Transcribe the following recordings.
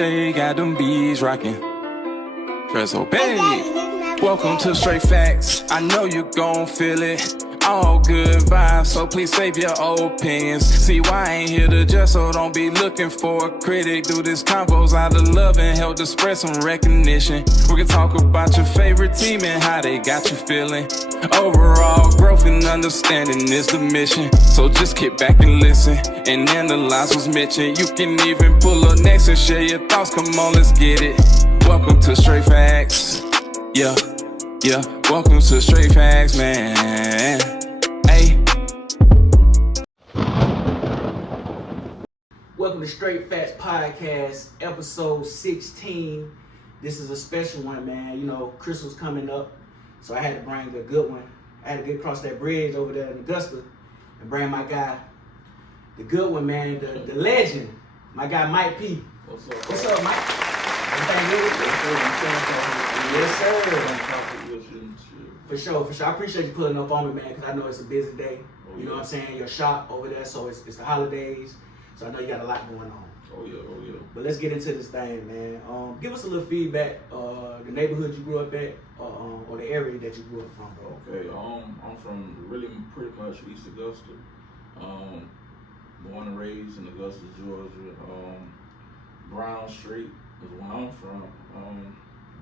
DJ, got them bees rocking. Press obey. Welcome to Straight Facts. I know you gon' feel it. All good vibes, so please save your opinions. See why I ain't here to judge, so don't be looking for a critic. Do this combos out of love and help to spread some recognition. We can talk about your favorite team and how they got you feeling. Overall growth and understanding is the mission. So just kick back and listen and analyze what's mentioned. You can even pull up next and share your thoughts. Come on, let's get it. Welcome to Straight Facts. Yeah. Yeah, welcome to Straight Facts, man. Hey. Welcome to Straight Facts Podcast, episode 16. This is a special one, man. You know, Christmas coming up, so I had to bring a good one. I had to get across that bridge over there in Augusta and bring my guy, the good one, man, the legend, my guy Mike P. What's up? What's up, Mike? Everything good? Yes, sir. For sure. I appreciate you pulling up on me, man, because I know it's a busy day. You know what I'm saying? Your shop over there, so it's the holidays, so I know you got a lot going on. Oh yeah. But let's get into this thing, man. Give us a little feedback, the neighborhood you grew up at, or the area that you grew up from, bro. Okay, I'm from really pretty much East Augusta. Born and raised in Augusta, Georgia. Brown Street is where I'm from.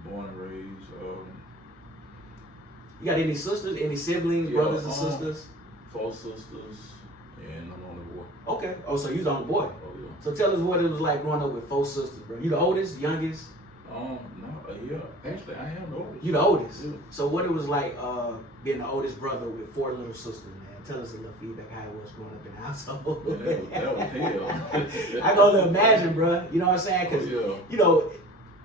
Born and raised. You got any sisters, any siblings, brothers and sisters? 4 sisters, and I'm on the boy. Okay. Oh, so you the only boy. Oh yeah. So tell us what it was like growing up with 4 sisters, bro. You the oldest, youngest? No, yeah. Actually, I am the oldest. You the oldest. Yeah. So what it was like being the oldest brother with 4 little sisters, man. Tell us a little feedback how it was growing up in the household. That was hell. I can only imagine, bro. You know what I'm saying? Because you know,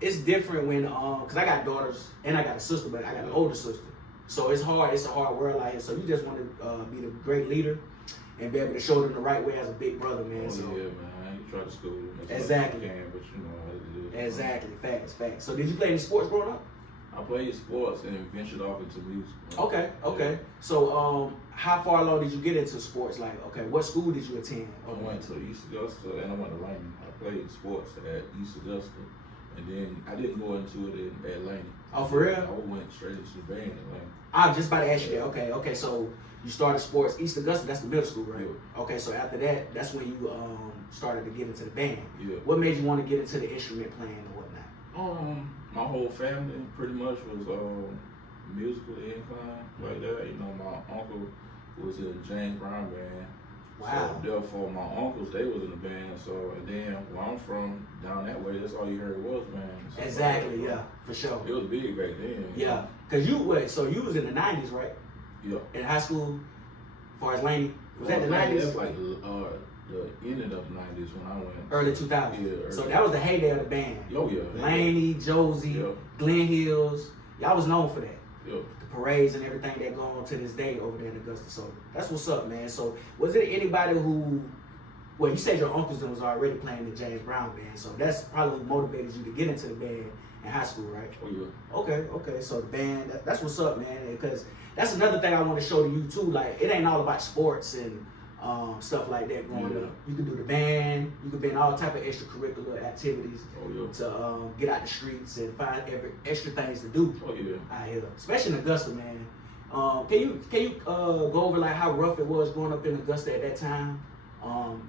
it's different when because I got daughters and I got a sister, but I got an older sister. So it's hard. It's a hard world out here. So you just want to be the great leader and be able to show them the right way as a big brother, man. Yeah, man. You try to school them exactly. You can, but you know how it is. Exactly. Facts. So did you play any sports growing up? I played sports and ventured off into music. Okay. Yeah. So how far along did you get into sports? Like, okay, what school did you attend? I went to East Augusta and I went to Laney. I played sports at East Augusta, and then I didn't go into it at Laney. Oh, for real? I went straight into the band at Laney. I was just about to ask you that. Okay. So you started sports. East Augusta, that's the middle school, right? Yeah. Okay. So after that, that's when you started to get into the band. Yeah. What made you want to get into the instrument playing and whatnot? My whole family pretty much was musically inclined like that. You know, my uncle was in James Brown band. Wow. So therefore, my uncles, they was in the band. So, and then where I'm from, down that way, that's all you heard was band. So, Exactly. Yeah, for sure. It was big back then. Yeah, cause you was in the '90s, right? Yeah. In high school, as far as Laney, was that the '90s? That's like the ending of the '90s when I went. Early 2000s. Yeah. So that was the heyday of the band. Oh yeah. Laney, Josie, Yeah. Glen Hills. Y'all was known for that. Yeah. The parades and everything that go on to this day over there in Augusta. So that's what's up, man. So was there anybody who, well, you said your uncles was already playing the James Brown band, so that's probably what motivated you to get into the band in high school, right? Oh yeah. Okay. So the band, that's what's up, man. Because that's another thing I want to show to you too. Like, it ain't all about sports and stuff like that growing up. You can do the band. You can be in all type of extracurricular activities to get out the streets and find extra things to do. Oh yeah. Out here, especially in Augusta, man. Can you go over like how rough it was growing up in Augusta at that time?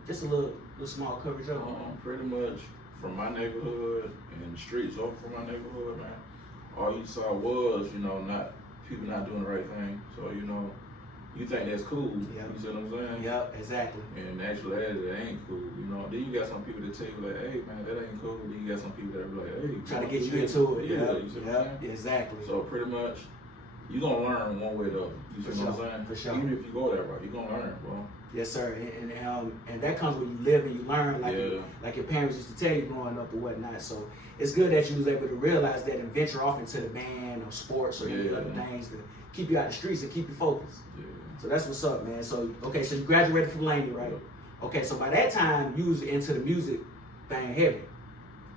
Just a little small coverage of it. Pretty much from my neighborhood and the streets over from my neighborhood, man. All you saw was, not people not doing the right thing. So, you think that's cool. Yep. You see what I'm saying? Yep, exactly. And actually, that ain't cool. Then you got some people that tell you like, hey man, that ain't cool. Then you got some people that be like, hey, try to get you into it. Yeah, you see what I'm saying? Exactly. So pretty much, you gonna learn one way or the other. You see what I'm saying? For sure. Even if you go that route, you gonna learn, bro. Yes, sir. And that comes when you live and you learn, like your parents used to tell you growing up or whatnot. So it's good that you was able to realize that and venture off into the band or sports or any other things to keep you out the streets and keep you focused. Yeah. So that's what's up, man. So so you graduated from Laney, right? Yep. Okay, so by that time you was into the music thing heavy.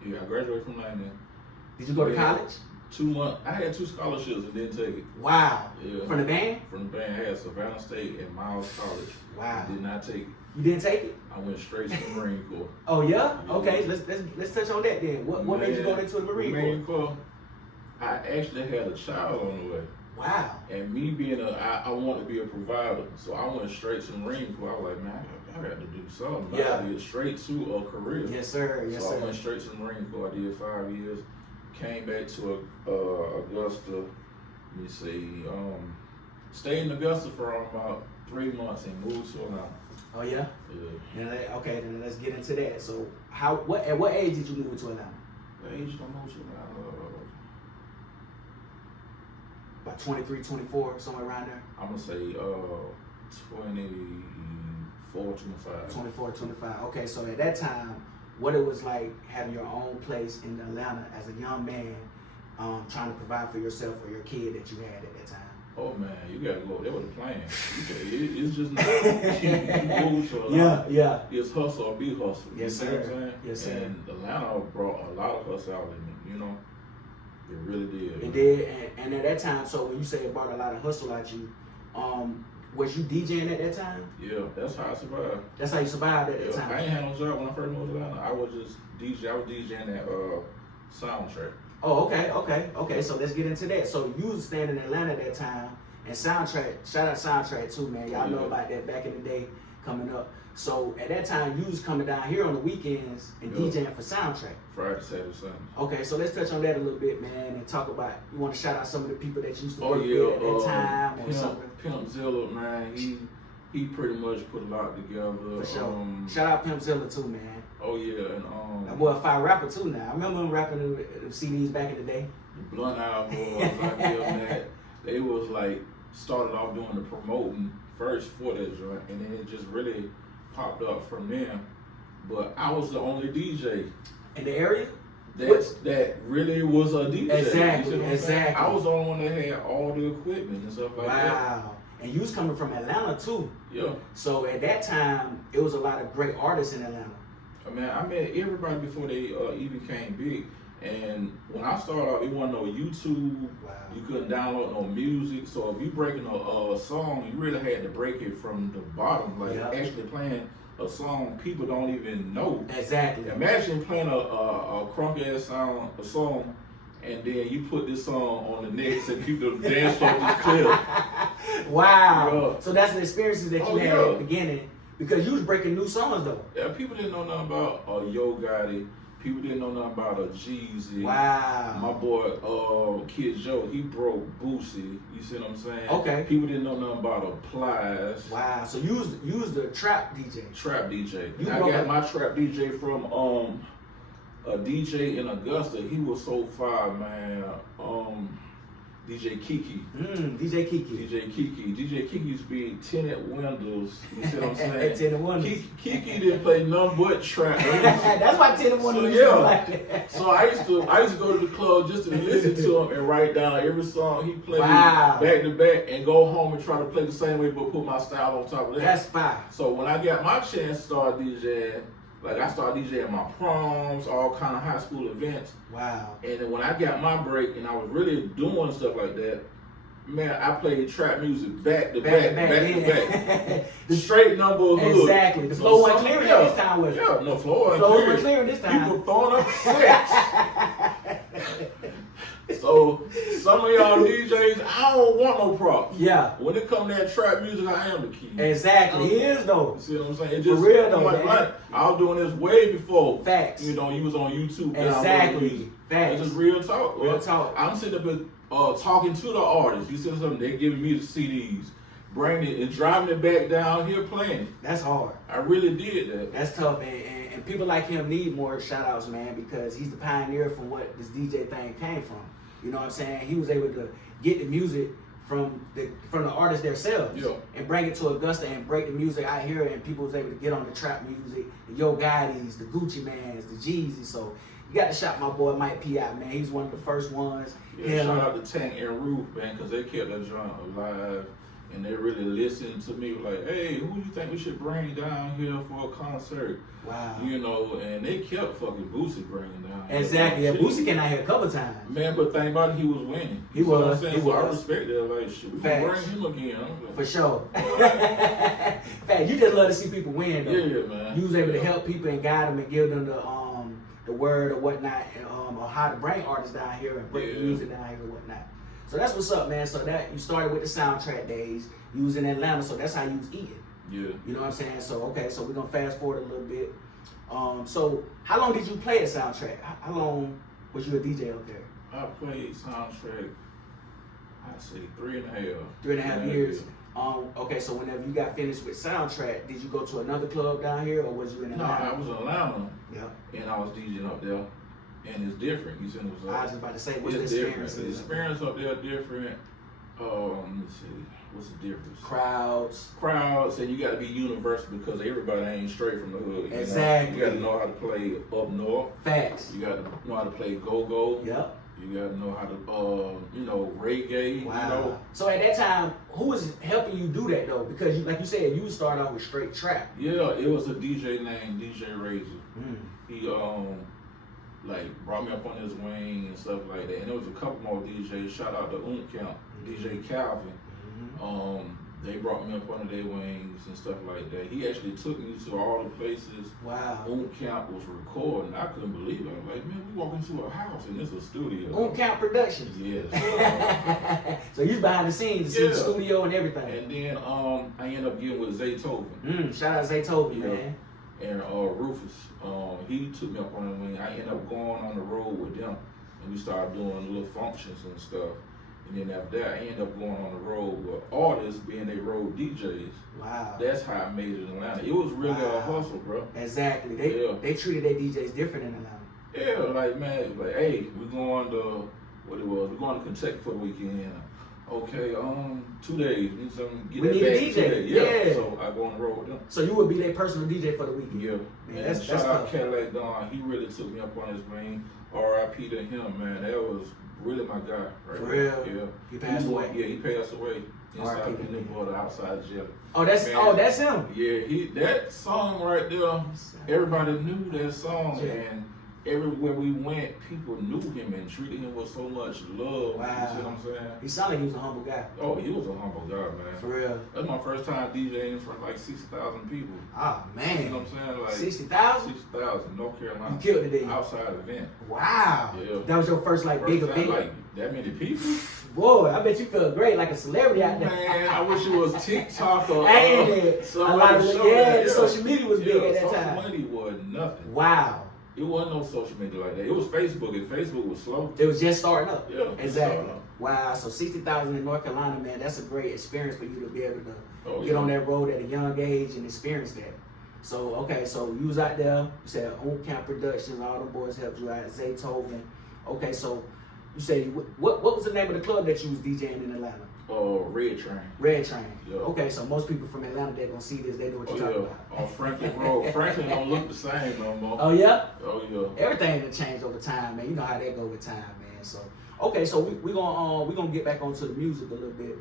Yeah, I graduated from Laney. Did you go to college? 2 months. I had 2 scholarships and didn't take it. Wow. Yeah. From the band? From the band, I had Savannah State and Miles College. Wow. I did not take You didn't take it? I went straight to the Marine Corps. Oh yeah? Okay, let's touch on that then. What made you go into the Marine Corps? I actually had a child on the way. Wow. And me being I want to be a provider, so I went straight to the Marine Corps. I was like, man, I got to do something. Yeah. I did straight to a career. Yes, sir. Yes, so sir. I went straight to the Marine Corps. I did 5 years. Came back to Augusta. Let me see. Stayed in Augusta for about 3 months and moved to Atlanta. Oh yeah. Yeah. Okay, then let's get into that. So, at what age did you move to Atlanta? The age I moved to Atlanta. About 23, 24, somewhere around there. I'm gonna say 24, 25. 24, 25. Okay, so at that time, what it was like having your own place in Atlanta as a young man, trying to provide for yourself or your kid that you had at that time. Oh man, you gotta go there with a plan. It's just not you move to Atlanta. Yeah. It's hustle or be hustle. Yes, you know sir. what I'm saying? Yes, sir. And Atlanta brought a lot of hustle out in me, you know. It really did. It did, and at that time, so when you say it brought a lot of hustle at you, was you DJing at that time? Yeah, that's how I survived. That's how you survived at that time? I ain't had no job when I first moved to Atlanta. I was just DJ. I was DJing at Soundtrack. Oh, okay. So let's get into that. So you was staying in Atlanta at that time, and Soundtrack, shout out Soundtrack too, man. Y'all know about that back in the day coming up. So at that time, you was coming down here on the weekends and DJing for Soundtrack. Friday, Saturday, Sunday. Okay, so let's touch on that a little bit, man, and talk about, you want to shout out some of the people that used to work yeah, with at that time or something? Pimp Zilla, man, he pretty much put a lot together. For sure. Shout out Pimp Zilla too, man. Oh yeah, and that boy a fire rapper too now. I remember him rapping the CDs back in the day. The Blunt Eye Boys, I give them that. They was like started off doing the promoting first for that joint, and then it just really popped up from there. But I was the only DJ in the area that really was a DJ. Exactly. I was the only one that had all the equipment and stuff like that. Wow. And you was coming from Atlanta too. Yeah. So at that time, it was a lot of great artists in Atlanta. I mean, I met everybody before they even became big. And when I started out, it wasn't no YouTube. Wow. You couldn't download no music. So if you breaking a song, you really had to break it from the bottom. Like actually playing a song people don't even know. Exactly. Imagine playing a crunk ass song, and then you put this song on the next and people dance on this clip. Wow. Yeah. So that's the experiences that you had at the beginning, because you was breaking new songs though. Yeah, people didn't know nothing about Yo Gotti. People didn't know nothing about Jeezy. Wow. My boy, Kid Joe, he broke Boosie. You see what I'm saying? Okay. People didn't know nothing about Plies. Wow. So you was the trap DJ. Trap DJ. I got my trap DJ from a DJ in Augusta. He was so fire, man. DJ Kiki. DJ Kiki. DJ Kiki. DJ Kiki used to be tinted windows. You see what I'm saying? Tinted windows. Kiki didn't play nothing but trap. That's why tinted windows. So like so I used to go to the club just to listen to him and write down every song he played back to back and go home and try to play the same way but put my style on top of that. That's fire. So when I got my chance to start DJing, like I started DJing my proms, all kind of high school events. Wow. And then when I got my break and I was really doing stuff like that, man, I played trap music back to back. The straight number of hood. Exactly. The flow wasn't clear this time, was it? Yeah, no, flow wasn't clear this time. People throwing up sets. So some of y'all DJs, I don't want no props. Yeah. When it comes to that trap music, I am the key. Exactly. He is though. You see what I'm saying? It just, for real though, man. I was doing this way before. Facts. You know, you was on YouTube. Exactly. Facts. It's just real talk. Real talk. I'm sitting up talking to the artists. You see something? They're giving me the CDs. Bringing it and driving it back down here playing it. That's hard. I really did that. That's tough, and people like him need more shout outs, man, because he's the pioneer from what this DJ thing came from. You know what I'm saying? He was able to get the music from the artists themselves and bring it to Augusta and break the music out here, and people was able to get on the trap music, the Yo Gottis, the Gucci Mans, the Jeezy. So you got to shout my boy Mike P out, man. He's one of the first ones. Yeah, shout out to Tank and Roof, man, because they kept that joint alive. and they really listened to me. Like, hey, who you think we should bring down here for a concert? Wow. You know, and they kept fucking Boosie bringing down. Exactly. Yeah, Boosie came out here a couple times. Man, but think about it, he was winning. He You know was. what I'm saying? He So I was. respect that. Like, shit, we can bring him again. I'm like, For sure. Fact, you just love to see people win, though. yeah, man. You was able to help people and guide them and give them the word or whatnot, and, or how to bring artists down here and bring the music down here and whatnot. So that's what's up, man. So that you started with the soundtrack days. You was in Atlanta, so that's how you was eating. Yeah. You know what I'm saying? So okay, so we're gonna fast forward a little bit. So how long did you play the soundtrack? How long was you a DJ up there? I played soundtrack, I'd say 3.5. 3.5 years. Okay, so whenever you got finished with soundtrack, did you go to another club down here, or was you in No, Atlanta? I was in Atlanta. Yeah. And I was DJing up there. And it's different. You see what I'm saying? I was just about to say, what's the It's experience? different. The experience up there different. Let's see. What's the difference? Crowds, and you got to be universal because everybody ain't straight from the hood. Exactly. You got to know how to play up north. Facts. You got to know how to play go-go. Yep. You got to know how to, reggae. Wow. You know. So at that time, who was helping you do that though? Because like you said, you started off with straight trap. Yeah, it was a DJ named DJ Razor. He brought me up on his wing and stuff like that. And there was a couple more DJs. Shout out to Camp, DJ Calvin. They brought me up under their wings and stuff like that. He actually took me to all the places. Wow. Camp was recording. I couldn't believe it. I was like, man, we walk into a house and it's a studio. Camp Productions. Yes. So you was behind the scenes, to see the studio and everything. And then I ended up getting with Zaytoven. Shout out Zaytoven, man. And Rufus, he took me up on the wing. I ended up going on the road with them, and we started doing little functions and stuff. And then after that, I ended up going on the road with artists being they road DJs. Wow. That's how I made it in Atlanta. It was really a hustle, bro. Exactly. They treated their DJs different in Atlanta. Yeah, like, man, like, hey, we're going to, we're going to Kentucky for the weekend. Okay, 2 days. We need a DJ. Yeah. So I go on the road with them. So you would be their personal DJ for the weekend. Yeah. Man, and that's shout out tough. Cadillac Don. He really took me up on his wing. R.I.P. to him, man. That was really my guy. Right For there. real? Yeah. He passed away? Yeah, he passed away. Inside R.I.P. the Newport, outside jail. Oh, that's him. Yeah, that song right there. Everybody knew that song, and everywhere we went, people knew him and treated him with so much love. Wow. You see what I'm saying? He sounded like he was a humble guy. Oh, he was a humble guy, man. For real. That's my first time DJing in front of like 60,000 people. Oh, man. You know what I'm saying? Like 60,000? 60,000, North Carolina. You killed it, outside event. Wow. Yeah. That was your first big event? Like that many people? Boy, I bet you felt great, like a celebrity out there. Man, I wish it was TikTok or ain't it? A lot of the social media was big at that time. Social media was nothing. Wow. It wasn't no social media like that. It was Facebook, and Facebook was slow. It was just starting up. Yeah. Exactly. Wow. So 60,000 in North Carolina, man, that's a great experience for you to be able to get on that road at a young age and experience that. So, okay, so you was out there, you said Camp Productions, all them boys helped you out, Zaytoven. Okay, so you said, what was the name of the club that you was DJing in Atlanta? Red Train. Red Train. Yeah. Okay, so most people from Atlanta, they're going to see this, they know what you're talking about. Franklin Road. Franklin don't look the same no more. Oh, yeah? Oh, yeah. Everything that changed over time, man. You know how that go with time, man. So, okay, so we're gonna get back onto the music a little bit.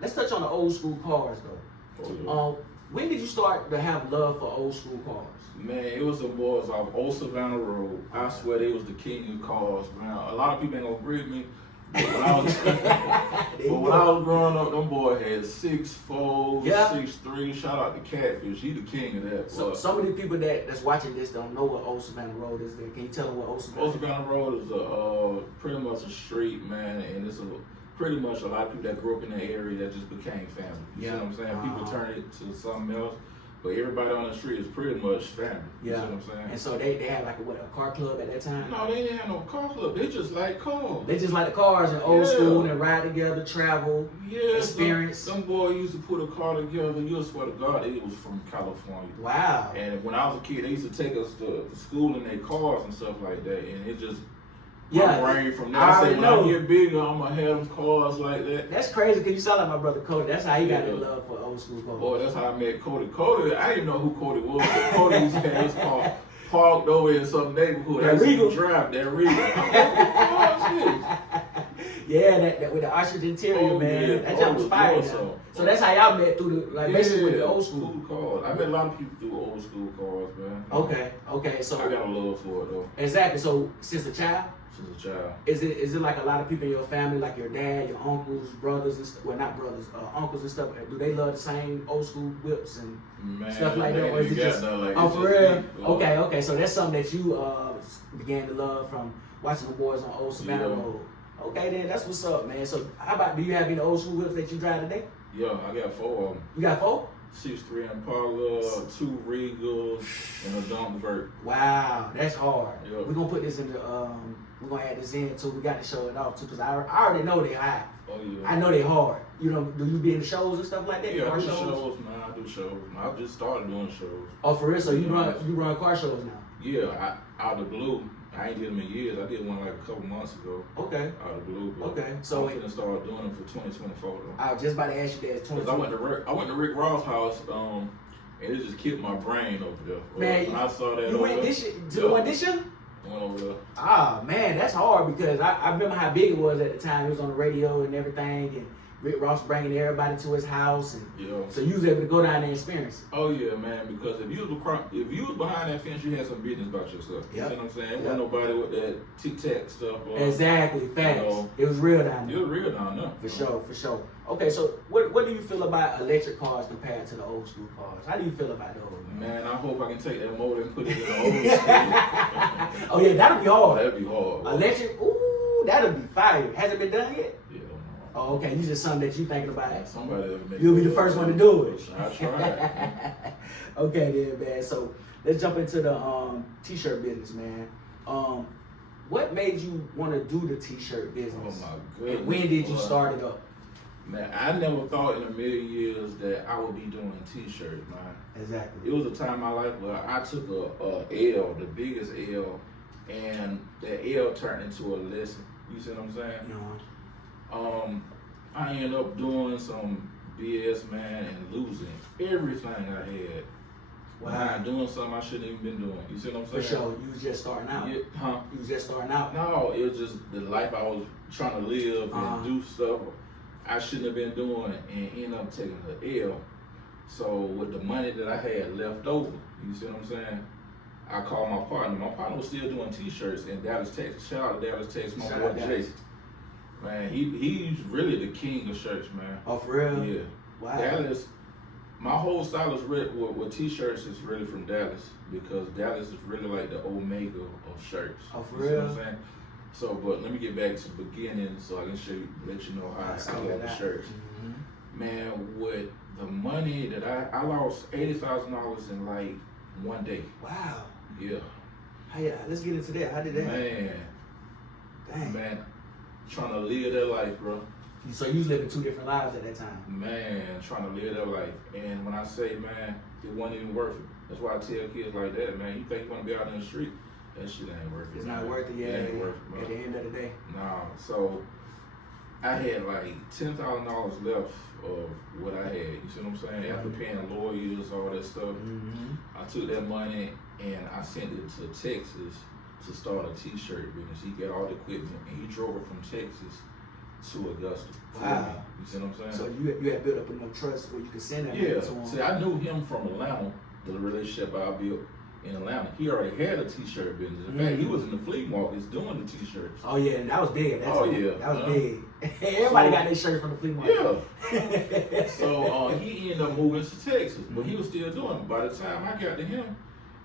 Let's touch on the old school cars, though. Oh, yeah. When did you start to have love for old school cars? Man, it was the boys off Old Savannah Road. I swear they was the king of cars, man. A lot of people ain't gonna agree with me. But when I was growing up, them boys had 6'4", 6'3". Shout out to Catfish. He the king of that. So some of the people that's watching this don't know what Old Savannah Road is. Can you tell them what Old Savannah Road is? Pretty much a street, man, and it's pretty much a lot of people that grew up in the area that just became family. You see what I'm saying? People turn it to something else. But everybody on the street is pretty much family. You see what I'm saying? And so they had like a car club at that time? No, they didn't have no car club. They just like cars. They just like the cars and old school and ride together, travel, experience. Some boy used to put a car together. You'll swear to God, it was from California. Wow. And when I was a kid, they used to take us to school in their cars and stuff like that. And it just... brain from there. I said, when I get bigger, I'm gonna have them cars like that. That's crazy because you sound like my brother Cody. That's how he got in love for old school cars. Boy, that's how I met Cody. Cody, I didn't know who Cody was, but Cody used to have his car parked over in some neighborhood. That Regal. Drive that Regal. I'm like, what the car is this? Yeah, that with the ostrich interior, man. Yeah. That jump was fire. So that's how y'all met through the basically with the old school. Cool cars. I met a lot of people through old school cars, man. Okay. So I got a love for it though. Exactly. So since a child. Is it like a lot of people in your family, like your dad, your uncles, brothers, and well, not brothers, uncles and stuff? Do they love the same old school whips and stuff like that, or is it just for real? Okay. So that's something that you began to love from watching the boys on Old Savannah Road. Okay, then that's what's up, man. So how about, do you have any old school whips that you drive today? Yeah, I got 4 of them. You got 4? 6'3" Impala, 2 Regals, and a Dump Vert. Wow, that's hard. Yeah. We're gonna put this in the we're gonna add this in too. We got to show it off too, because I already know they high. Oh yeah. I know they hard. You know, do you be in the shows and stuff like that? Yeah, I do shows, man. I do shows. I just started doing shows. Oh, for real? So you run car shows now? Yeah, out of the blue. I ain't did them in years. I did one like a couple months ago. Okay. Out of the blue. Okay. So I'm gonna start doing them for 2024 though. I was just about to ask you that. 'Cause I went to Rick Ross' house, and it just killed my brain over there. Man, when I saw that. You went the one this year? Went over there. Ah, man, that's hard because I remember how big it was at the time. It was on the radio and everything, and Rick Ross bringing everybody to his house, and so you was able to go down there and experience it. Oh yeah, man. Because if you was behind that fence, you had some business about yourself. You see what I'm saying? There wasn't nobody with that tic-tac stuff. Exactly, facts. It was real down there. It was real down there. For sure. Okay, so what do you feel about electric cars compared to the old school cars? How do you feel about those? Man, I hope I can take that motor and put it in the old school. Oh yeah, that'll be hard. That'd be hard. Electric, ooh, that'll be fire. Has it been done yet? Yeah. Oh, okay. You just something that you thinking about. Somebody You'll be the first one to do it. I try. Okay then, man. So let's jump into the t-shirt business, man. What made you want to do the t-shirt business? Oh my goodness. And when did you start it up? Man, I never thought in a million years that I would be doing t-shirts, man. Exactly. It was a time in my life where I took a L, the biggest L, and that L turned into a lesson. You see what I'm saying? I ended up doing some BS, man, and losing everything I had. Wow. Doing something I shouldn't even been doing. You see what I'm saying? For sure. You was just starting out. You was just starting out. No, it was just the life I was trying to live and do stuff I shouldn't have been doing, and end up taking the L. So with the money that I had left over, you see what I'm saying? I called my partner. My partner was still doing t-shirts in Dallas, Texas. Shout out to Dallas, Texas, my boy Jason. Man, he's really the king of shirts, man. Oh, for real? Yeah. Wow. Dallas, my whole style is with t-shirts is really from Dallas, because Dallas is really like the omega of shirts. Oh, for you real? See what I'm saying? So, but let me get back to the beginning so I can let you know how I got the shirts. Mm-hmm. Man, with the money that I lost $80,000 in like one day. Wow. Yeah. Hey, let's get into that. How did that happen? Dang. Man, trying to live that life, bro. So you was living 2 different lives at that time. Man, trying to live that life. And when I say, man, it wasn't even worth it. That's why I tell kids like that, man, you think you want to be out in the street, that shit ain't worth it. It's not worth it, yeah. It ain't worth it, bro. At the end of the day. Nah, so I had like $10,000 left of what I had. You see what I'm saying? After paying lawyers, all that stuff, I took that money and I sent it to Texas to start a t-shirt business. He got all the equipment and he drove it from Texas to Augusta. Wow. You see what I'm saying? So you had built up enough trust where you could send that money to him. See, I knew him from Atlanta, the relationship I built in Atlanta. He already had a t-shirt business. In fact, he was in the flea markets doing the t-shirts. Oh yeah, and that was big at that time. Yeah. That was big. Everybody got their shirt from the flea market. Yeah. So he ended up moving to Texas, but he was still doing it. By the time I got to him,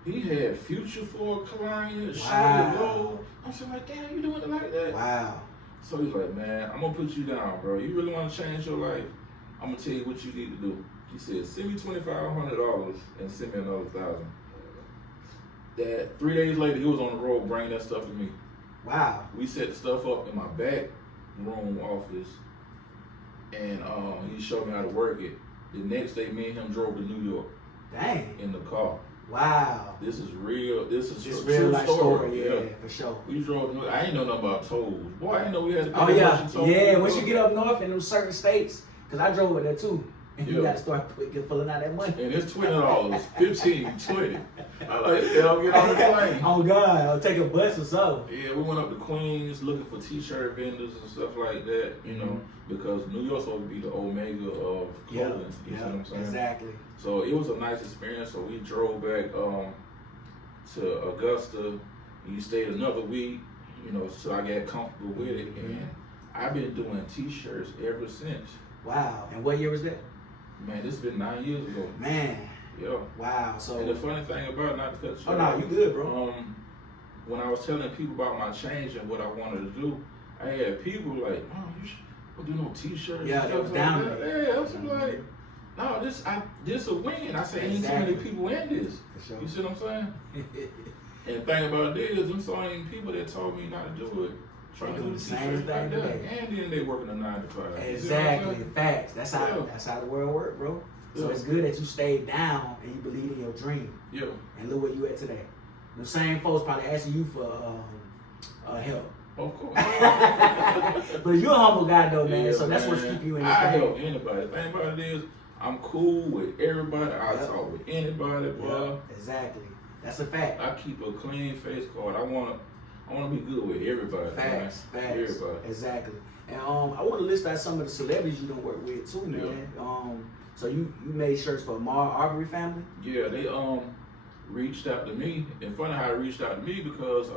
he had Future for a client, Shady Low. I'm saying like, damn, you doing it like that? Wow. So he's like, man, I'm gonna put you down, bro. You really want to change your life? I'm gonna tell you what you need to do. He said, send me $2,500 and send me another $1,000. That 3 days later, he was on the road bringing that stuff to me. Wow. We set the stuff up in my back room office, and he showed me how to work it. The next day, me and him drove to New York. Dang. In the car. Wow. This is real. This is a real true life story. Yeah, for sure. We drove. I ain't know nothing about tolls. Boy, I didn't know we had to pay tolls. Yeah. Once you get up north in those certain states, because I drove with that too. And Yeah. you gotta start pulling out that money. And it's $20, 15, 20. I like, hell, get on the plane. Oh God, I'll take a bus or so. Yeah, we went up to Queens looking for t-shirt vendors and stuff like that, you know, because New York's supposed to be the omega of clothing. You see what I'm saying? Exactly. So it was a nice experience. So we drove back to Augusta. We stayed another week, you know, so I got comfortable with it. And I've been doing t-shirts ever since. Wow. And what year was that? Man, this has been 9 years ago. Man. Yeah. Wow. So. And the funny thing about, not to cut you Oh no, you good, bro. When I was telling people about my change and what I wanted to do, I had people like, "Oh, you should do no t-shirts." Yeah, they was down like with that. Yeah, I was like, "No, this a win." I said, "Ain't too many people in this." For sure. You see what I'm saying? And the thing about it is, them same people that told me not to do it, trying to do the same t-shirts thing like that, today. and then they working a 9 to 5. You see what I'm Exactly. saying? Facts. That's how the world works, bro. So Yeah. it's good that you stayed down and you believe in your dream. Yeah. And look where you at today. The same folks probably asking you for help. Of course. But you're a humble guy though, man. Yeah, so that's what's man. keeping you in your I thing. help anybody. The thing about it is, I'm cool with everybody. I Yep. talk with anybody, bro. Yep. Exactly. That's a fact. I keep a clean face card. I wanna be good with everybody. Facts. Man. Facts. Everybody. Exactly. And I want to list out some of the celebrities you don't work with too, man. So you made shirts for Mar Arbery family? Yeah, they reached out to me. And funny how they reached out to me because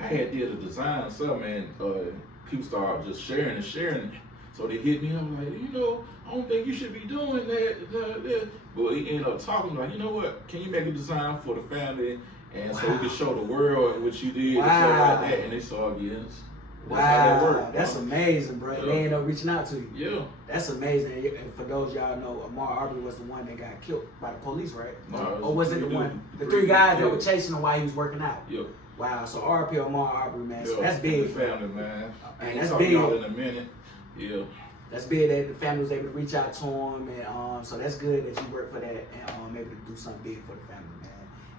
I had did a design or something, and people started just sharing it. So they hit me up like, you know, I don't think you should be doing that. But he ended up talking like, you know what? Can you make a design for the family, and so we can show the world what you did and stuff like that? And they saw yes. That's how that worked. That's amazing, bro. Yeah. They ended up reaching out to you. Yeah. That's amazing. And for those y'all know, Amar Arbery was the one that got killed by the police, right? No, Or was it the three one? The dudes. three guys Yeah. that were chasing him while he was working out. Yeah. Wow. So RP Amar Arbery, man. So Yeah. that's big. The family, man. And I'll that's talk big. y'all in a minute. Yeah. That's big that the family was able to reach out to him, and so that's good that you work for that and able to do something big for the family, man.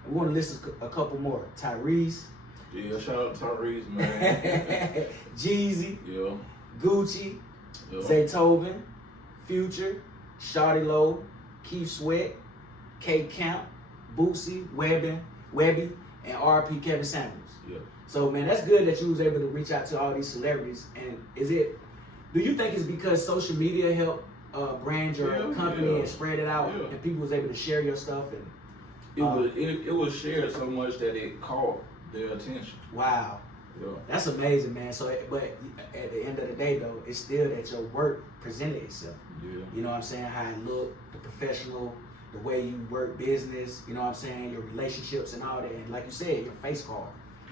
And we want to list a couple more. Tyrese. Yeah, shout out to Tyrese, man. Jeezy. Yeah. Gucci. Yeah. Zaytoven. Future. Shawty Low. Keith Sweat. K Camp. Boosie. Webby. And RP Kevin Samuels. Yeah. So, man, that's good that you was able to reach out to all these celebrities. And do you think it's because social media helped brand your company and spread it out, and people was able to share your stuff? And it was shared so much that it caught their attention. Wow. Yeah. That's amazing, man. So, but at the end of the day, though, it's still that your work presented itself. Yeah. You know what I'm saying? How it looked, the professional, the way you work business, you know what I'm saying? Your relationships and all that. And like you said, your face card.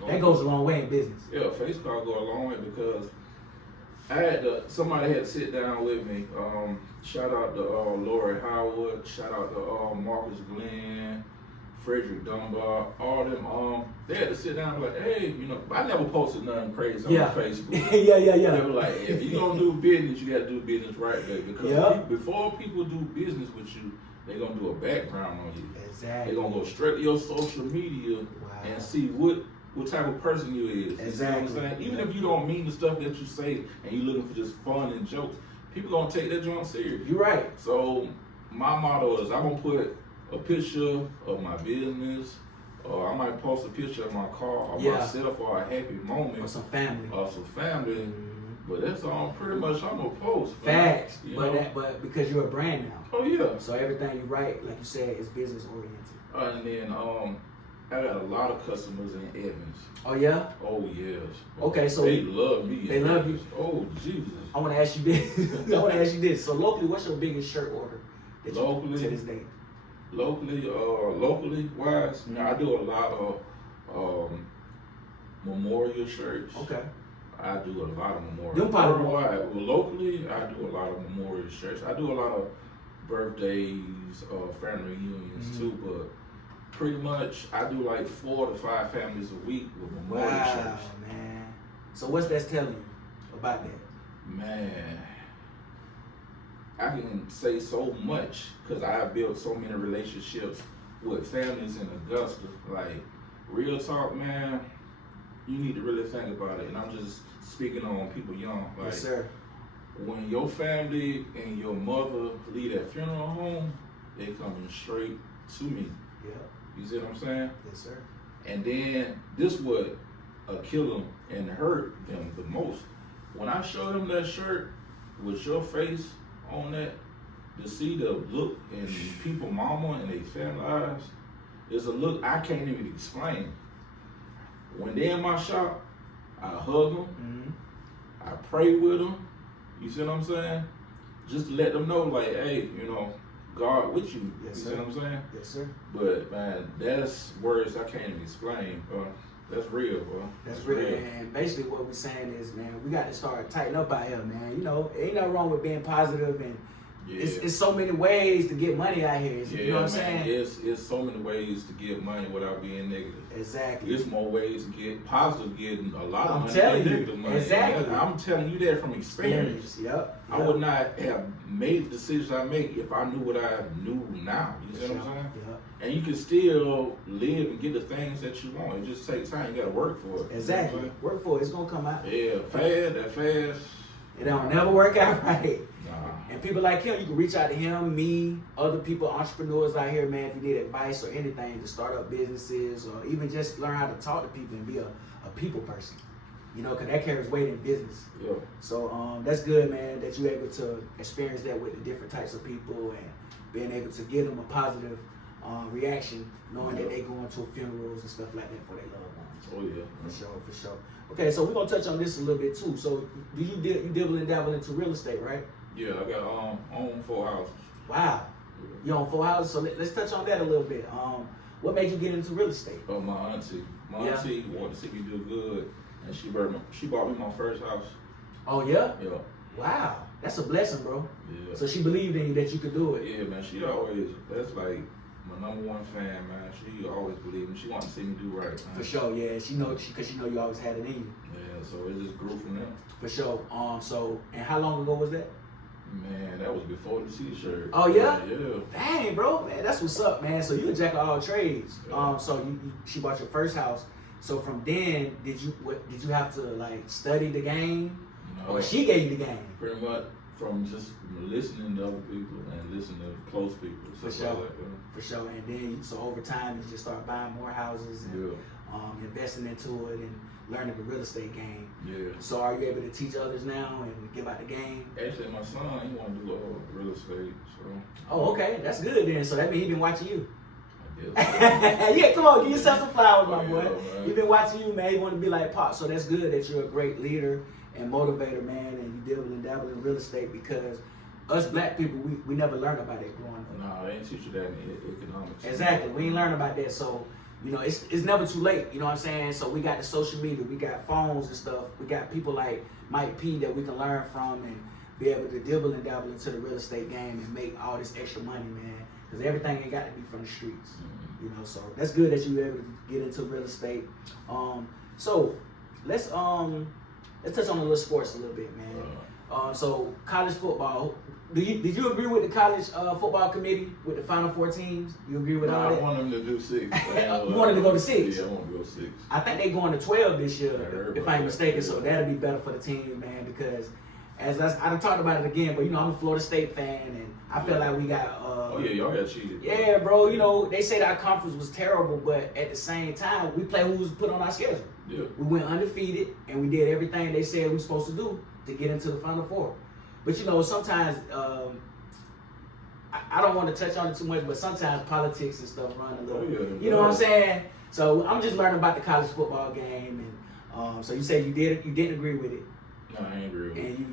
That goes a long way in business. Yeah, face card go a long way because somebody had to sit down with me. Shout out to Lori Howard. Shout out to Marcus Glenn, Frederick Dunbar. All them. They had to sit down and like, hey, you know, I never posted nothing crazy on Facebook. yeah. They were like, if you gonna do business, you gotta do business right, baby. Because before people do business with you, they're gonna do a background on you. Exactly. They're gonna go straight to your social media and see what type of person you is. Exactly. You see what I'm saying? Even if you don't mean the stuff that you say and you looking for just fun and jokes, people gonna take that joint serious. You're right. So my motto is I'm gonna put a picture of my business, or I might post a picture of my car or myself or a happy moment. Or some family. But that's all pretty much I'm gonna post. Facts. Man. But because you're a brand now. Oh yeah. So everything you write, like you said, is business oriented. And then I got a lot of customers in Evans. Oh yeah? Oh yes. Okay, so they love me. They love you. Oh Jesus. I want to ask you this. So locally, what's your biggest shirt order that you do to this day? Locally wise, I do a lot of memorial shirts. Okay. I do a lot of memorial. Them probably worldwide. Well, locally, I do a lot of memorial shirts. I do a lot of birthdays, family reunions too, but pretty much I do like 4 to 5 families a week with memorial shirts. Man. So what's that telling you about that? Man, I can say so much because I built so many relationships with families in Augusta. Like, real talk, man, you need to really think about it. And I'm just speaking on people young. Like, yes, sir. when your family and your mother leave that funeral home, they coming straight to me. Yeah. You see what I'm saying? Yes, sir. And then this would kill them and hurt them the most. When I show them that shirt with your face on that, to see the look in people, mama and their family eyes, it's a look I can't even explain. When they're in my shop, I hug them, I pray with them. You see what I'm saying? Just to let them know, like, hey, you know, God with you. Yes, you sir. See what I'm saying? Yes, sir. But man, that's words I can't even explain, bro. That's real, bro. That's real. And basically what we're saying is, man, we got to start tightening up out here, man. You know, ain't nothing wrong with being positive, and it's so many ways to get money out here. You know what I'm saying? It's so many ways to get money without being negative. Exactly. There's more ways to get positive, getting a lot of money telling than you. negative money. Exactly. I'm telling you that from experience. Yep. I would not have made the decisions I make if I knew what I knew now. You see what I'm saying? Yep. And you can still live and get the things that you want. It just takes time. You gotta work for it. Exactly. You know Work for it. It's gonna come out. yeah, fast. It don't never work out right. Nah. And people like him, you can reach out to him, me, other people, entrepreneurs out here, man, if you need advice or anything to start up businesses or even just learn how to talk to people and be a people person. You know, because that carries weight in business. Yeah. So that's good, man, that you're able to experience that with the different types of people and being able to give them a positive reaction, knowing that they going to funerals and stuff like that for their loved ones. Oh yeah. For sure. Okay, so we're gonna touch on this a little bit too. So do you dabble and dabble into real estate, right? Yeah, I got own 4 houses. Wow. You own 4 houses, so let's touch on that a little bit. What made you get into real estate? Oh, my auntie wanted to see me do good, and she bought me my first house. Oh yeah? Yeah. Wow, that's a blessing, bro. Yeah. So she believed in you that you could do it. Yeah, man. That's like my #1 fan, man. She always believed me. She wanted to see me do right, man. For sure, yeah. Because she know you always had it in you. Yeah, so it just grew from there. For sure. So and how long ago was that? Man, that was before the T-shirt. Oh yeah? Yeah. Dang, bro, man, that's what's up, man. So you a jack of all trades. Yeah. So she bought your first house. So from then, did you have to like study the game, or she gave you the game? Pretty much from just listening to other people and listening to close people. For sure. For sure. And then so over time, you just start buying more houses and investing into it and learning the real estate game. Yeah. So are you able to teach others now and give out the game? Actually, my son, he want to do real estate, so. Oh, okay, that's good then. So that means he been watching you. I guess. Yeah, come on, give yourself some flowers, my boy. Yeah, He been watching you, man. He want to be like Pop. So that's good that you're a great leader and motivator, man, and you dabble in real estate, because us black people, we never learned about it growing up. No, they ain't teach you that in economics. Exactly. We ain't learn about that. So, you know, it's never too late. You know what I'm saying? So we got the social media, we got phones and stuff. We got people like Mike P that we can learn from and be able to dabble into the real estate game and make all this extra money, man. Because everything ain't got to be from the streets. Mm-hmm. You know, so that's good that you were able to get into real estate. So let's touch on a little sports a little bit, man. So college football. Did you agree with the college football committee with the Final Four teams? You agree with all that? I want them to do 6. You wanted to go to 6? Yeah, I want to go 6. I think they're going to 12 this year, if I ain't mistaken. So that'll be better for the team, man, because I done talked about it again, but you know I'm a Florida State fan, and I feel like we got. Oh yeah, y'all got cheated. Yeah, bro. You know they say that our conference was terrible, but at the same time we play who was put on our schedule. Yeah. We went undefeated, and we did everything they said we were supposed to do to get into the Final Four. But you know, sometimes I don't want to touch on it too much, but sometimes politics and stuff run a little. Oh, yeah. You know what I'm saying? So I'm just learning about the college football game, and so you say you didn't agree with it. No, I ain't agree with it. And you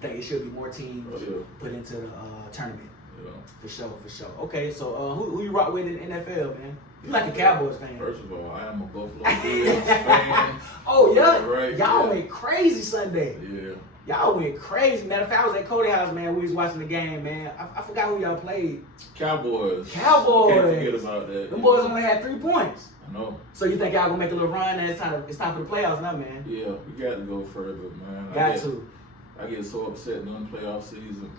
think it should be more teams put into the tournament. Yeah. For sure. Okay, so who you rock with in NFL, man? You like a Cowboys fan? First of all, I am a Buffalo Bills fan. Oh yeah, Right, y'all went crazy Sunday. Yeah. Y'all went crazy. Matter of fact, I was at Cody House, man. We was watching the game, man. I forgot who y'all played. Cowboys. Can't forget about that. Them boys only had 3 points. I know. So you think y'all gonna make a little run? And it's time for the playoffs now, man. Yeah, we got to go further, man. I get so upset during the playoff season.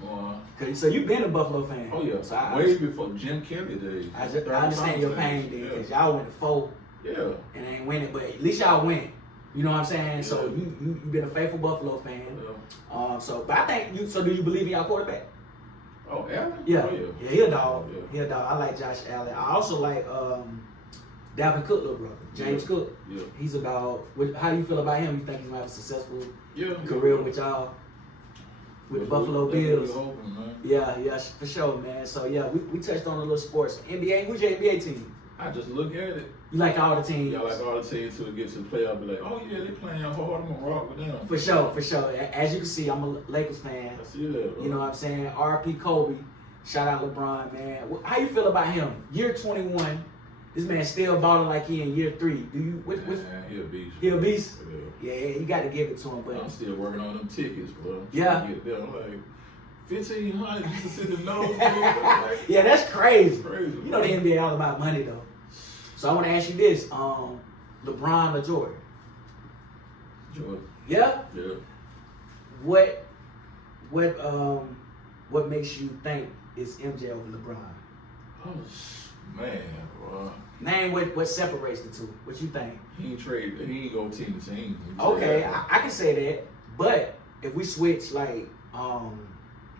So you've been a Buffalo fan. Oh yeah. So way before Jim Kelly days. I understand your pain, dude, because y'all went to 4. Yeah. And ain't winning, but at least y'all went. You know what I'm saying? Yeah. So you've been a faithful Buffalo fan. Yeah. But I think you. So do you believe in your quarterback? Oh, Allen? Yeah. Oh, yeah. Yeah, he a dog. Yeah. He a dog. I like Josh Allen. I also like Dalvin Cook, little brother, James Cook. Yeah. He's a dog. How do you feel about him? You think he's gonna have a successful career with y'all? With the Buffalo Bills. Hoping, man. Yeah, for sure, man. So yeah, we touched on a little sports. NBA, who's your NBA team? I just look at it. You like all the teams? Yeah, like all the teams till it gets to the playoff, be like, oh yeah, they playing hard. I'm gonna rock with them. For sure. As you can see, I'm a Lakers fan. I see that, bro. You know what I'm saying? R.P. Kobe. Shout out LeBron, man. How you feel about him? Year 21. This man still balling like he in year 3. Do you? Man, he a beast. He a beast? Yeah. Yeah, you got to give it to him. But I'm still working on them tickets, bro. Yeah. I'm like 1,500 just to sit in the nose. Yeah, that's crazy. Crazy. You know the NBA all about money though. So I want to ask you this: LeBron or Jordan? Jordan. Yeah. Yeah. What makes you think it's MJ over LeBron? Oh man, bro. Name what separates the two. What you think? He ain't go team to team. Okay, I can say that. But if we switch, like,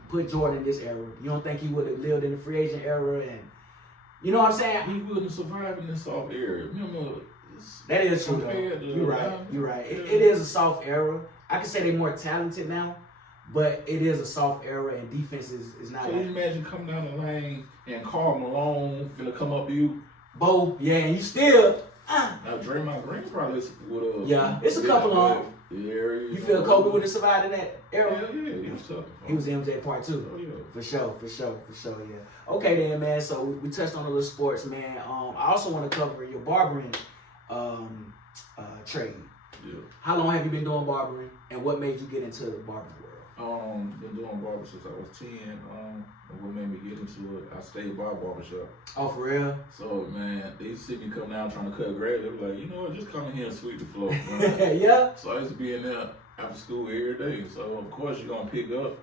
put Jordan in this era, you don't think he would have lived in the free agent era? And you know what I'm saying? He wouldn't survive in this soft area. Remember, That is true, though. You're right. It is a soft era. I can say they're more talented now, but it is a soft era, and defense is not. So you imagine coming down the lane and Karl Malone finna come up to you? Bo, yeah, and you still. Now Draymond Green probably would have. Yeah, it's a couple on. You feel Kobe would have survived in that era? Yeah, he was tough. He was MJ part 2. Oh, yeah. For sure, yeah. Okay then, man, so we touched on a little sports, man. I also want to cover your barbering trade. Yeah. How long have you been doing barbering, and what made you get into the barbering world? Been doing barber since I was 10. And what made me get into it, I stayed by a barbershop. Oh, for real? So, man, they used to see me come down trying to cut grass. They were like, you know what, just come in here and sweep the floor. Yeah? So I used to be in there after school every day. So, of course, you're going to pick up.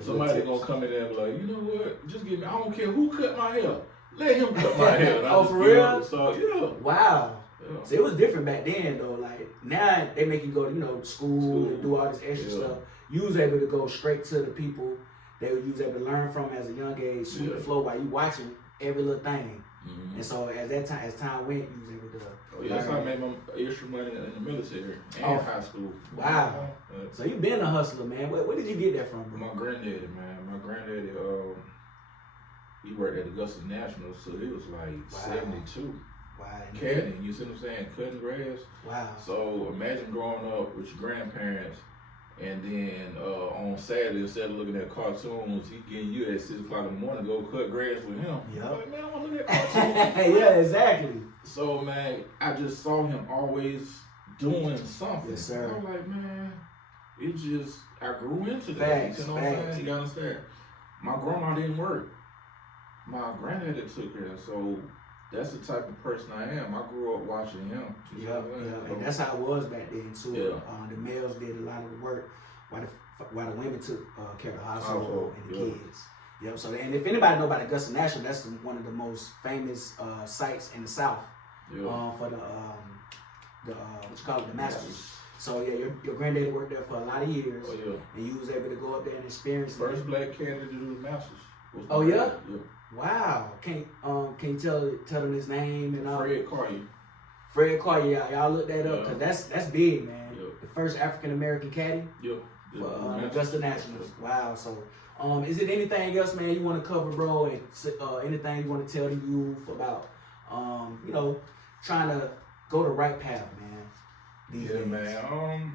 Somebody going to come in there and be like, you know what, just give me, I don't care who cut my hair. Let him cut my hair. And Oh, for real? So, yeah. Wow. Yeah. So it was different back then, though. Like, now they make you go, to school and do all this extra stuff. You was able to go straight to the people that you was able to learn from as a young age, sweep the floor while you watching every little thing. Mm-hmm. And so as time went, you was able to. Oh yeah, that's how I made my extra money in the military and high school. Wow. So you been a hustler, man. Where did you get that from, bro? My granddaddy, man. My granddaddy, he worked at Augusta National, so it was like 72. Wow. Cutting, you see what I'm saying? Cutting grass. Wow. So imagine growing up with your grandparents, and then on Saturday, instead of looking at cartoons, he getting you at 6 o'clock in the morning to go cut grass with him. Yeah. Like, man, I want to look at cartoons. Yeah, exactly. So, man, I just saw him always doing something. Yes, sir. I was like, man, it just, I grew into that. Facts, You know what I'm saying? You gotta understand. My grandma didn't work. My granddaddy took her, so that's the type of person I am. I grew up watching him. Yeah. And that's how it was back then too. Yeah. The males did a lot of the work, while the women took care of the household and the kids. Yep. So, and if anybody know about Augusta National, that's one of the most famous sites in the South for the what you call it, the Masters. So yeah, your granddaddy worked there for a lot of years. Oh yeah. And you was able to go up there and experience First black candidate to do the Masters. Oh yeah? Yeah. Wow. Can you tell them his name and all? Fred Collier, y'all look that up, because that's big, man. Yep. The first African American caddy for Augusta Nationals. Wow. So is it anything else, man, you want to cover, bro, and anything you want to tell the youth about trying to go the right path, man? These days? Man.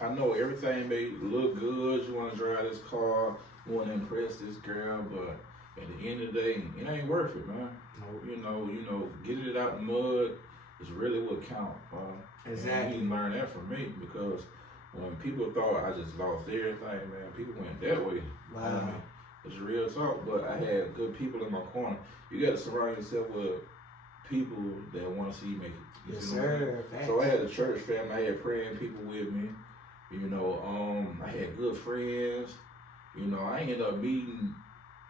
I know everything may look good. You want to drive this car, you want to impress this girl, but at the end of the day, it ain't worth it, man. Nope. You know, getting it out the mud is really what counts. Exactly. And you learn that from me, because when people thought I just lost everything, man, people went that way. Wow. It's real talk, but I had good people in my corner. You got to surround yourself with people that want to see you make it. Yes, sir. So I had a church family. I had praying people with me. I had good friends. I ended up meeting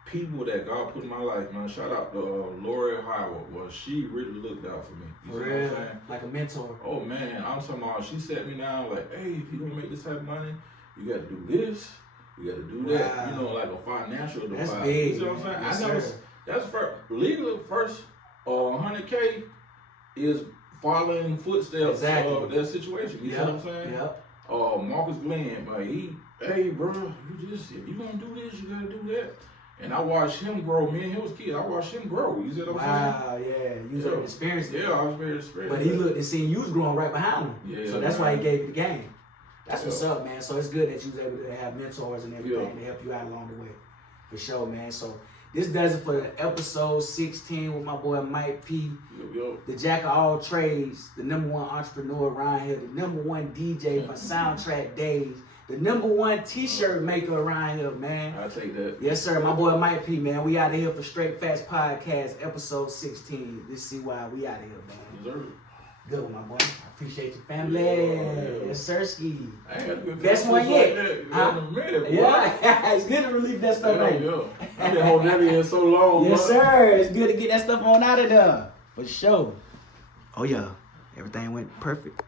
people that God put in my life, man. Shout out to Lori Howard. Well, she really looked out for me. You For see real, what I'm saying? like a mentor. Oh man, I'm talking about. She set me down like, hey, if you gonna make this type of money, you got to do this, you got to do that. Wow. You know, like a financial advisor. That's big. You see what I'm saying? Yes, I never. sir. That's first legally first. 100K is following footsteps of that situation. You see what I'm saying? Yep. Marcus Glenn, man, hey bro, you just if you gonna do this, you gotta do that. And I watched him grow. Me and him was kids. I watched him grow. You see what I'm saying? Wow, yeah. You was able to experience it. Yeah, I was very experienced. But he looked and seen you was growing right behind him. Yeah, so that's why he gave you the game. That's Yeah. what's up, man. So it's good that you was able to have mentors and everything Yeah. to help you out along the way. For sure, man. So this does it for episode 16 with my boy Mike P. Yo. The jack of all trades, the #1 entrepreneur around here, the #1 DJ for Soundtrack Days, the #1 t-shirt maker around here, man. I'll take that. Yes, sir. My boy Mike P, man. We out of here for Straight Facts Podcast, episode 16. Let's see why we out of here, man. Deserve it. Good one, my boy. I appreciate your family. Yeah. Yes, sir, Ski. I ain't had a good Best conversation one yet. like that Huh? in a minute, boy. Yeah, it's good to relieve that stuff out. Yeah. I've been holding that in so long. Yes, bro. sir. It's good to get that stuff on out of there. For sure. Oh, yeah. Everything went perfect.